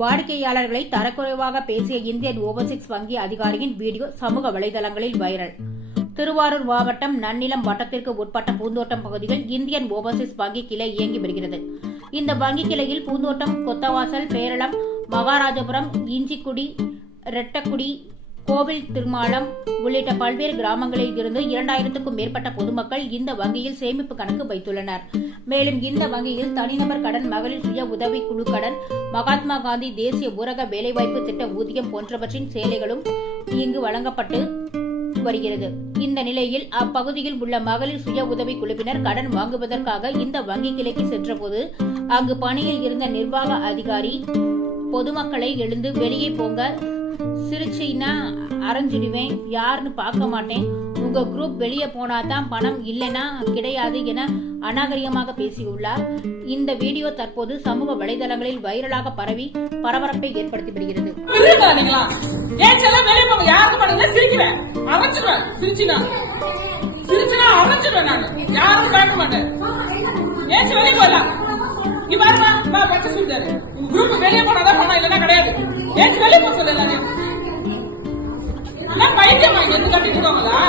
வாடிக்கையாளர்களை தரக்குறைவாக பேசிய இந்தியன் ஓவர்சீஸ் வங்கி அதிகாரியின் வீடியோ சமூக வலைதளங்களில் வைரல். திருவாரூர் மாவட்டம் நன்னிலம் வட்டத்திற்கு உட்பட்ட பூந்தோட்டம் பகுதியில் இந்தியன் ஓவர்சீஸ் வங்கி கிளை இயங்கி வருகிறது. இந்த வங்கி கிளையில் பூந்தோட்டம் கொத்தவாசல் பேரளம் மகாராஜபுரம் இஞ்சிக்குடி ரெட்டக்குடி கோவில் திருமாலம் உள்ளிட்ட பல்வேறு கிராமங்களில் இருந்து இரண்டாயிரத்துக்கும் மேற்பட்ட பொதுமக்கள் இந்த வங்கியில் சேமிப்பு கணக்கு வைத்துள்ளனர். மேலும் இந்த வங்கியில் தனிநபர் கடன் மகளிர் சுய உதவி குழு கடன் மகாத்மா காந்தி தேசிய ஊரக வேலைவாய்ப்பு திட்ட ஊதியம் போன்றவற்றின் சேலைகளும் இங்கு வழங்கப்பட்டு வருகிறது. இந்த நிலையில் அப்பகுதியில் உள்ள மகளிர் சுய உதவி குழுவினர் கடன் வாங்குவதற்காக இந்த வங்கி கிளைக்கு சென்றபோது அங்கு பணியில் இருந்த நிர்வாக அதிகாரி பொதுமக்களை எழுந்து வெளியே போங்க சிரிச்சின்னா அரைஞ்சிடுவேன். யாருன்னு பார்க்க மாட்டேன். உங்க குரூப் வெளியே போனாதான் பணம் இல்லைன்னா கிடையாது என அநாகரிகமாக பேசியுள்ளார். இந்த வீடியோ தற்போது சமூக வலைதளங்களில் வைரலாக பரவி பரபரப்பை ஏற்படுத்தி வருகிறது விருதுங்களா வெளியே பச்சை சொல்லிட்டாரு குரூப் வெளியே போனாதான் பணம் இல்லைன்னா கிடையாது. ஏன் வெளியே போக சொல்லு எல்லாரும் இங்க வந்து கட்டிட்டு இருக்காங்களா